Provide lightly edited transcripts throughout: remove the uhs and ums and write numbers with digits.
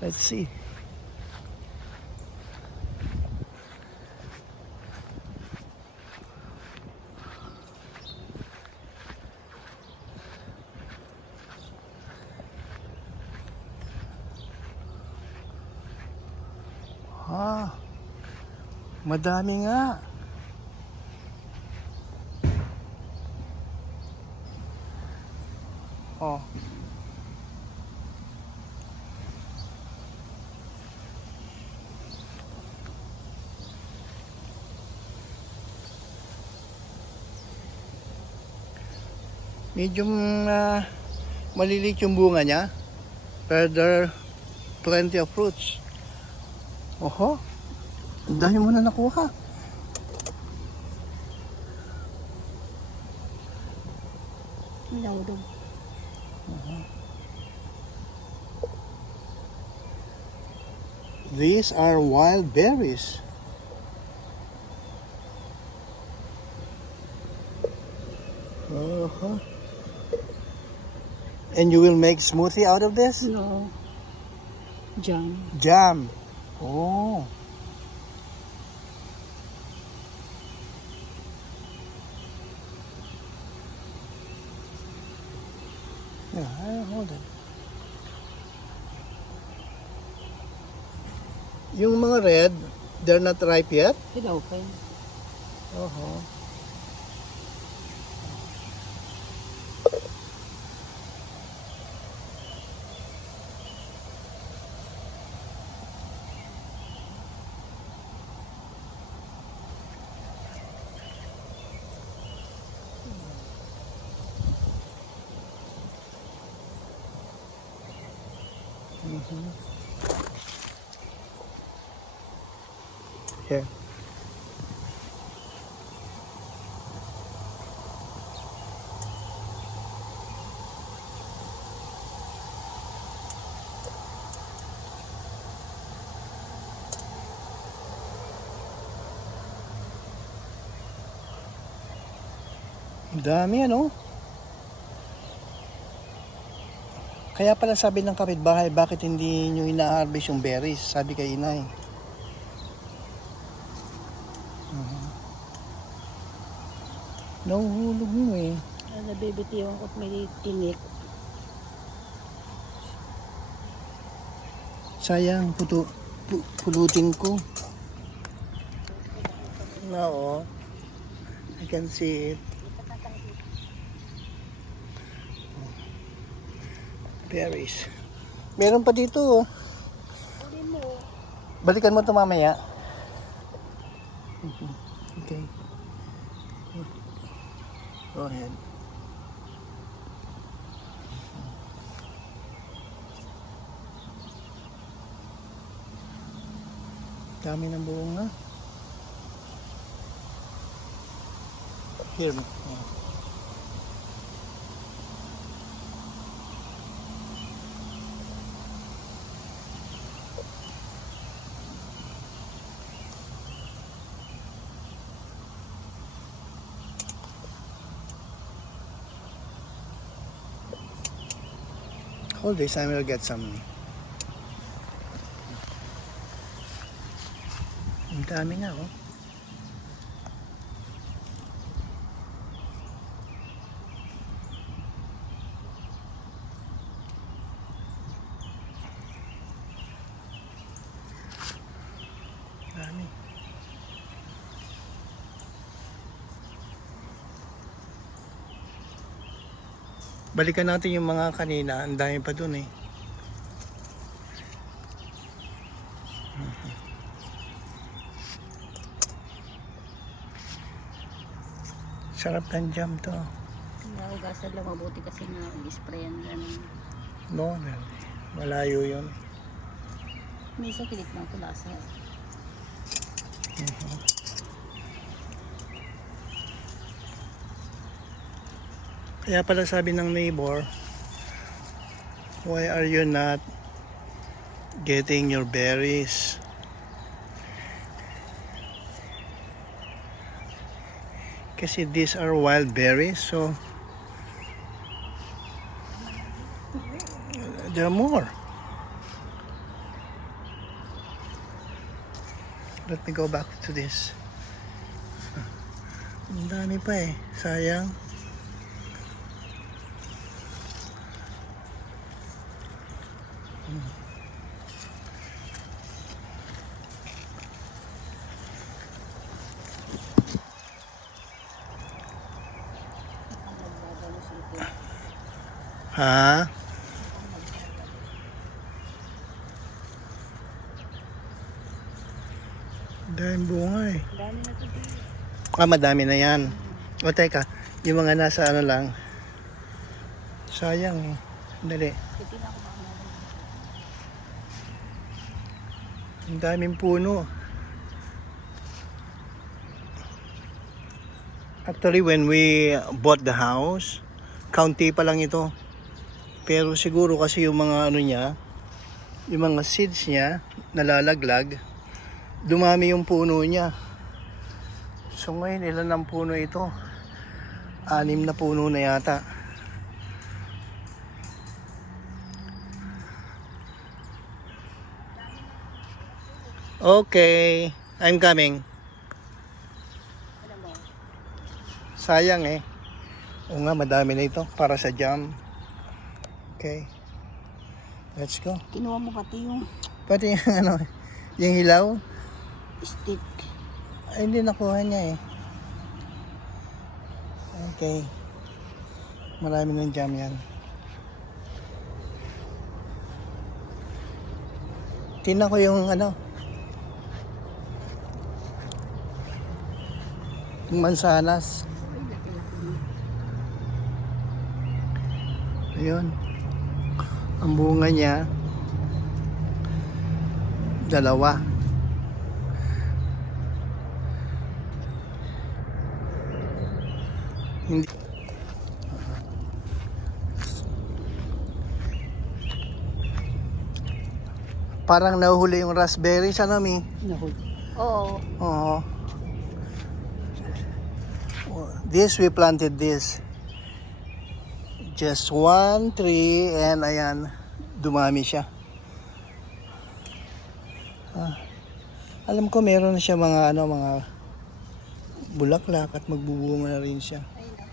Let's see. Ah, madami nga. Oh. Medyo maliliit yung bunga niya. But there are plenty of fruits. Oho. Ang dami mo na nakuha. Laudog. These are wild berries. Uh-huh. And you will make smoothie out of this? No. Jam. Jam. Oh. Yeah, hold it. Yung mga red, they're not ripe yet? Hello, open. Uh-huh. Here. Ang dami ano? Kaya pala sabi ng kapitbahay, bakit hindi nyo ina-harvest yung berries? Sabi kay inay. Nahuhulog mo eh. Nabibitiwan ko at may tinik. Sayang, pulutin ko. No, I can see it. Berries. Meron pa dito oh. Balikan mo ito mamaya. Okay. Go ahead. Dami ng bunga. Here. Hold this, I will get some. Ang dami nga oh. Dami. Balikan natin yung mga kanina, ang dami pa dun eh. Sarap ng jam to. Naugasan lang mabuti kasi na i-sprayan ganun. No, malayo yun. May isa kilit ng kulasa. Kaya pala sabi ng neighbor, why are you not getting your berries? Kasi these are wild berries, so there are more. Let me go back to this. Ang dami pa eh. Sayang. Ha? Daming bunga eh. Dami na ito dito. Ah, madami na yan. O teka, yung mga nasa ano lang. Sayang eh. Dali. Kasi na ako baka Ang daming puno. Actually, when we bought the house, kaunti pa lang ito. Pero siguro kasi yung mga ano niya, yung mga seeds niya, nalalaglag, dumami yung puno niya. So ngayon, ilan ang puno ito? 6 na puno na yata. Okay, I'm coming. Alam mo, Sayang eh. Oo nga, madami na ito para sa jam. Okay. Let's go. kinuha mo pati yung Pati yung ano, yung hilaw. stick. Ay, hindi nakuha niya eh. Okay. Marami ng jam yan. Tingnan ko yung ano. Yung mansanas. Ay, laki-laki na. Ayun. Ang bunga niya, 2. Hindi. Parang nahuhuli yung raspberry sa nami. Naku. Oo. Oo. This, we planted this. Just 1 tree and ayan, dumami siya. Alam ko meron na siya mga ano, mga bulaklak at magbubunga na rin siya. Ayun na.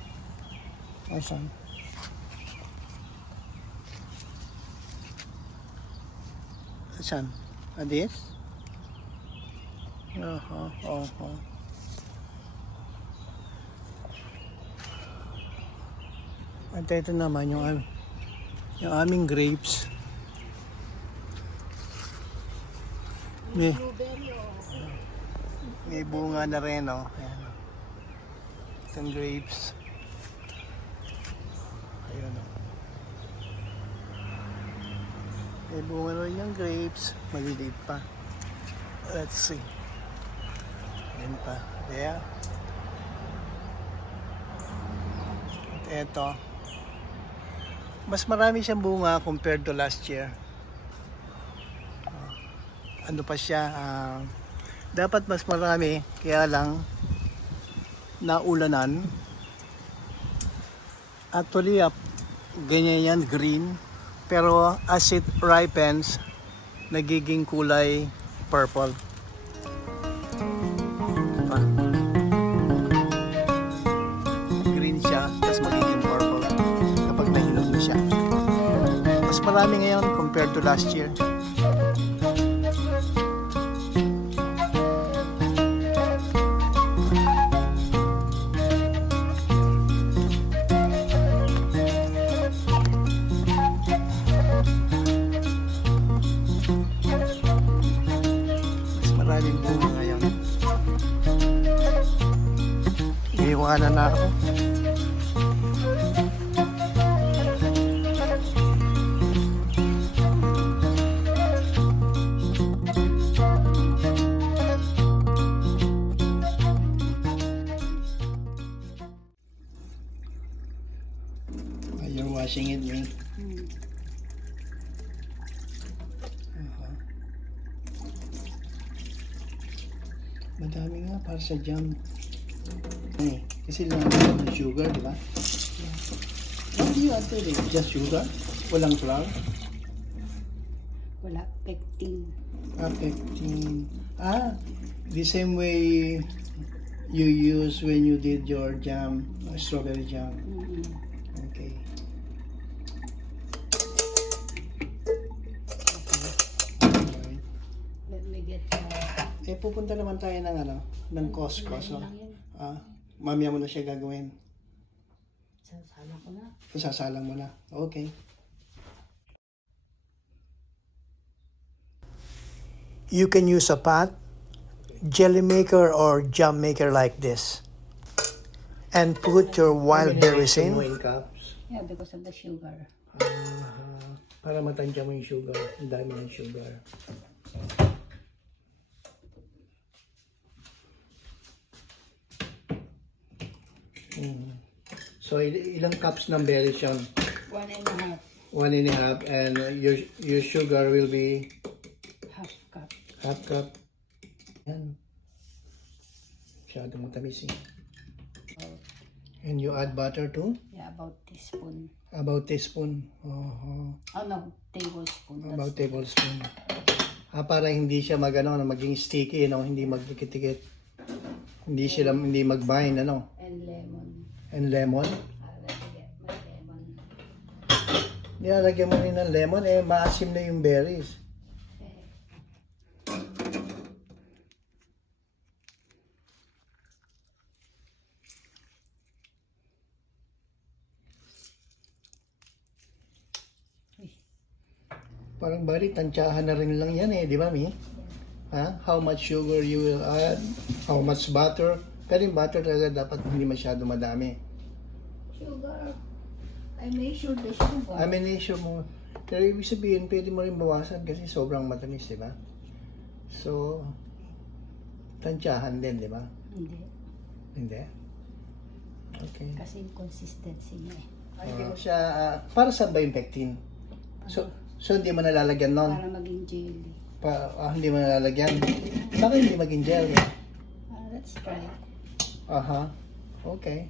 Asan? Asan? This? Oho. At ito naman yung aming grapes. May, Blueberry o. may bunga na rin, oh. Ayan, oh. Itong grapes. Ayun, oh. May bunga na rin yung grapes. Maliliit pa. Let's see. Ayan pa. There. At eto. Mas marami siyang bunga compared to last year. Ano pa siya, dapat mas marami, kaya lang naulanan. Actually, ganyan yan, green. Pero as it ripens, nagiging kulay purple. Diba? Green siya, tapos magiging purple kapag nahinog na siya. Mas marami ngayon compared to last year. Maraming bunga ngayon. Iiwanan na ako. You're washing it, Ming. Madami nga para sa jam. Eh, kasi lang ng sugar, di ba? What do you add to it? Just sugar? Walang flour? Wala. Pectin. Pectin. The same way you use when you did your jam, strawberry jam. Okay. Alright. Let me get Pupunta naman tayo ng Costco. So, mamaya mo na siya gagawin. sasala ko na. Sasalang mo na. Okay. You can use a pot, jelly maker, or jam maker like this. And put your wild berries in. Yeah, because of the sugar. Para matansya mo yung sugar. Ang dami ng sugar. So, ilang cups ng berries yun? 1.5. 1.5. And your sugar will be? Half cup. Half cup. Yan. Masyadong matamis eh. And you add butter too? Yeah, about teaspoon. About teaspoon. Oh no, tablespoon. About tablespoon. Para hindi siya maging sticky, hindi magdikit-dikit. Hindi mag-bind, And lemon. And lemon? My lemon. Nilalagyan mo rin ng lemon, maasim na yung berries. Parang bali, tansyahan na rin lang yan di ba, Mi? How much sugar you will add, how much butter. Pero yung butter talaga dapat hindi masyado madami. Sugar. I measured the sugar. Amination mo. Pero ibig sabihin, pwede mo rin bawasan kasi sobrang matamis, di ba? So, tansyahan din, di ba? Hindi. Hindi? Okay. Kasi yung consistency niya Hindi mo siya, para saan ba yung pectin? So hindi mo nalalagyan nun? Para maging jelly. Hindi mo nalalagyan? Bakit hindi maging jelly? Let's try. Okay.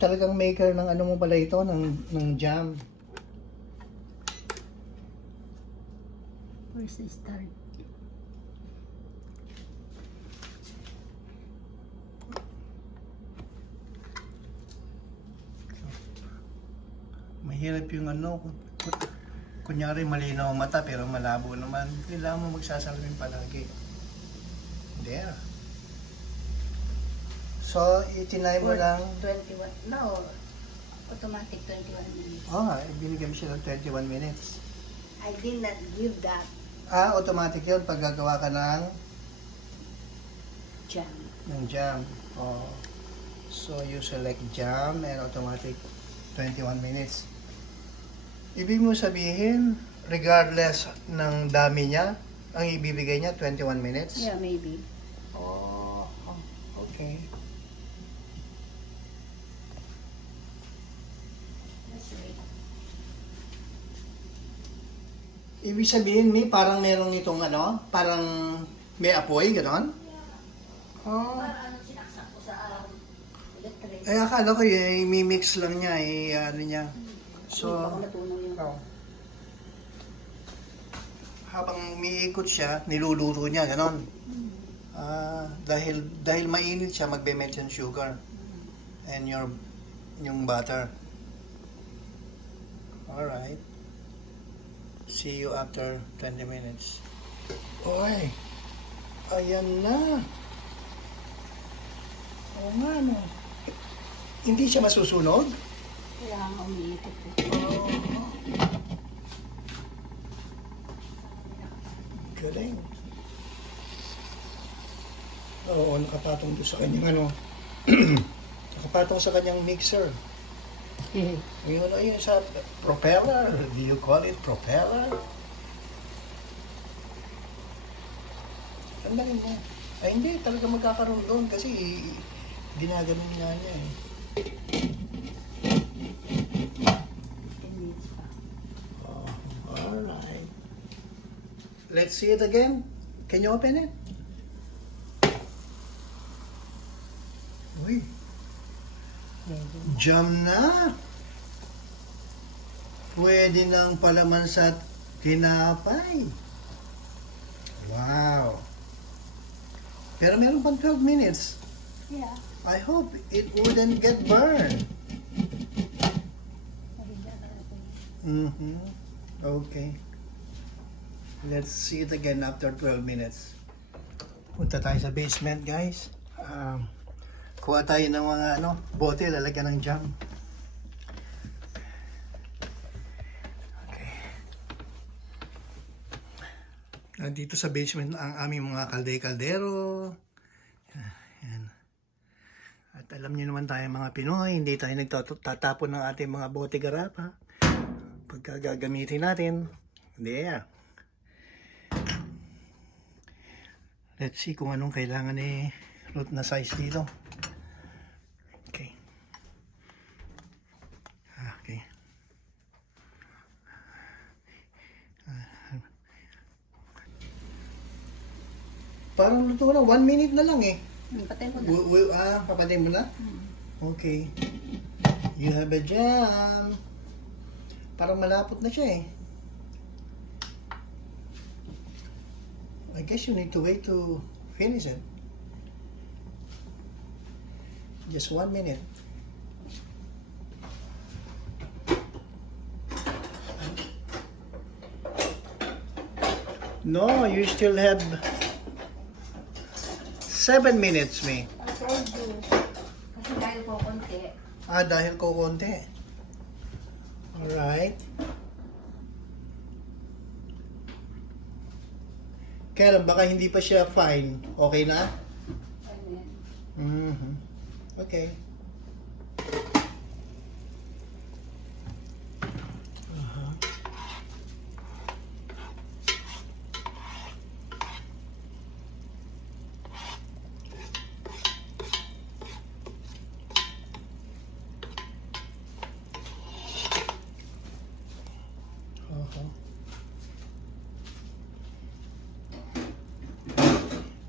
Talagang maker ng mo pala ito, ng jam. First start. Mahirap yung kunyari malinaw ang mata pero malabo naman. Kailangan mo magsasalamin palagi. There. So, itinay mo lang. 21. No. Automatic 21 minutes. Binigyan mo siya ng 21 minutes. I did not give that Automatic yun pag gagawa ka ng jam. jam. So, you select jam and automatic 21 minutes. Ibig mo sabihin, regardless ng dami niya, ang ibibigay niya 21 minutes? Yeah, maybe. Okay. Let's wait. Ibig sabihin, parang meron itong parang may apoy, gano'n? Para sinaksak ko sa electric. Akala ko i-mix lang niya, niya. So, habang umiikot siya, niluluto niya, gano'n. Dahil mainit siya, magbe-melt yung sugar and yung butter. Alright. See you after 20 minutes. Oy! Ayan na! Oo nga, Hindi siya masusunog? Kailangan umiikot po. Galing. Oo, nakapatong doon sa kanyang nakapatong sa kanyang mixer. Ayun sa propeller. Do you call it propeller? Tandaan mo. Hindi, talaga magkakaroon doon kasi ginaganon nga niya 10 minutes pa. Alright. Let's see it again. Can you open it? Uy. Jam na. Pwede nang palaman sa tinapay. Wow. Pero meron pang 12 minutes. Yeah. I hope it wouldn't get burned. Mahiga na ako. Mm-hmm. Okay. Let's see it again after 12 minutes. Punta tayo sa basement, guys. Kuha tayo ng mga bote, lalagyan ng jam. Okay. Nandito sa basement ang aming mga kalde-kaldero. Yan. At alam niyo naman tayo mga Pinoy, hindi tayo nagtatapon ng ating mga bote garapa. Pagka gagamitin natin, hindi yan. Let's see kung anong kailangan ni Ruth na size dito. Okay. Okay. Parang luto na. 1 minute na lang eh. Patay ko na. Papatay mo na? Okay. You have a jam. Parang malapot na siya eh. I guess you need to wait to finish it. Just 1 minute. No, you still have 7 minutes, me. I told you. Kasi dahil ko konti. Dahil ko konti. Alright. Kaya lang, baka hindi pa siya fine. Okay na? Ayan. Mm-hmm. Okay.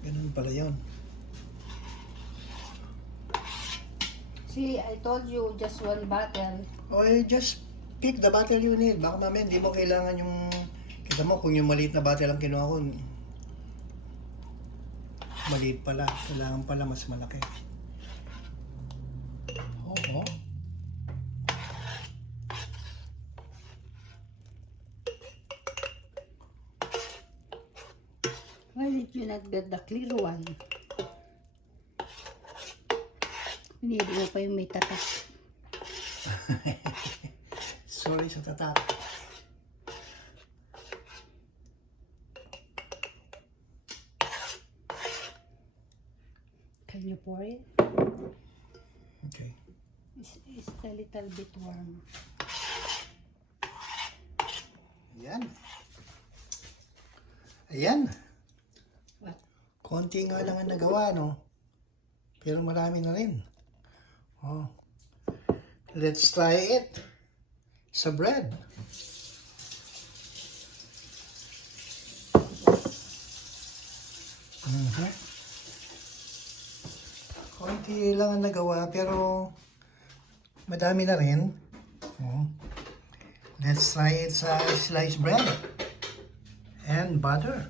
Ganun pala yun. See, I told you just one bottle. O just pick the bottle you need. Baka mamaya hindi mo kailangan yung... Kita mo kung yung maliit na bottle ang kinuha ko. Maliit pala. Kailangan pala mas malaki. Oo. Why did you not get the clear one? Hinili mo pa yung may tatak. Sorry sa tatak. Can you pour it? Okay. It's a little bit warm. Ayan. Ayan. What? Konti nga lang ang nagawa, no? Pero marami na rin. Oh. Let's try it. Sa bread. Mm-hmm. Konti lang ang nagawa, pero madami na rin. Oh. Let's try it sa sliced bread. And butter.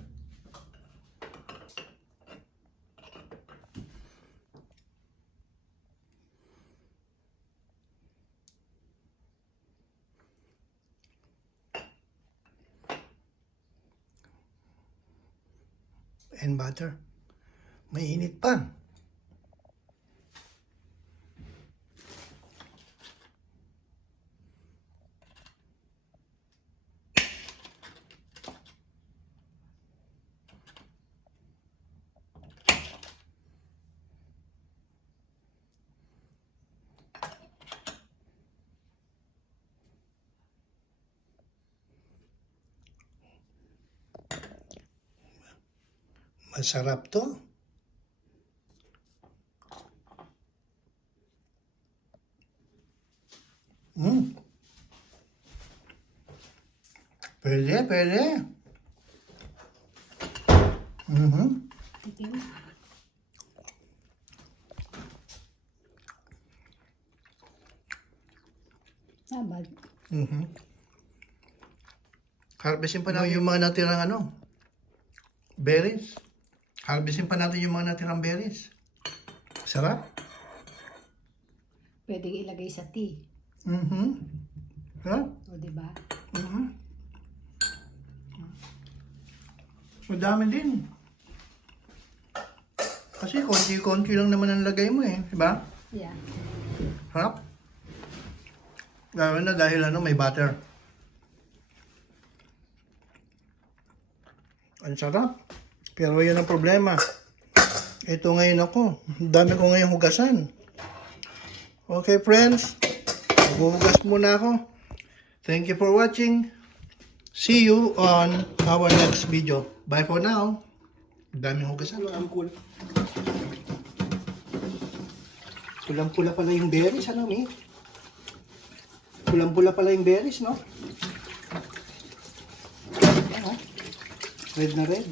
And butter. Mainit pa. Masarap to. Pwede, pwede. Mm-hmm. Tikim. Not bad. Mm-hmm. Harvestin pa na yung mga natirang berries. Harvestin pa natin yung mga natirang berries. Sarap. Pwedeng ilagay sa tea. Sarap. O, di ba? Madami din. Kasi konti-konti lang naman ang lagay mo eh. Diba? Yeah. Harap. Lalo na dahil may butter. Ang sarap. Pero yan ang problema. Ito ngayon ako. Ang dami ko ngayon hugasan. Okay friends. Maghuhugas muna ako. Thank you for watching. See you on our next video. Bye for now. Ang daming hugasan. Pulang-pula pala yung berries, ano, Mi? Pulang-pula pala yung berries, no? Ayan, oh. Red na red.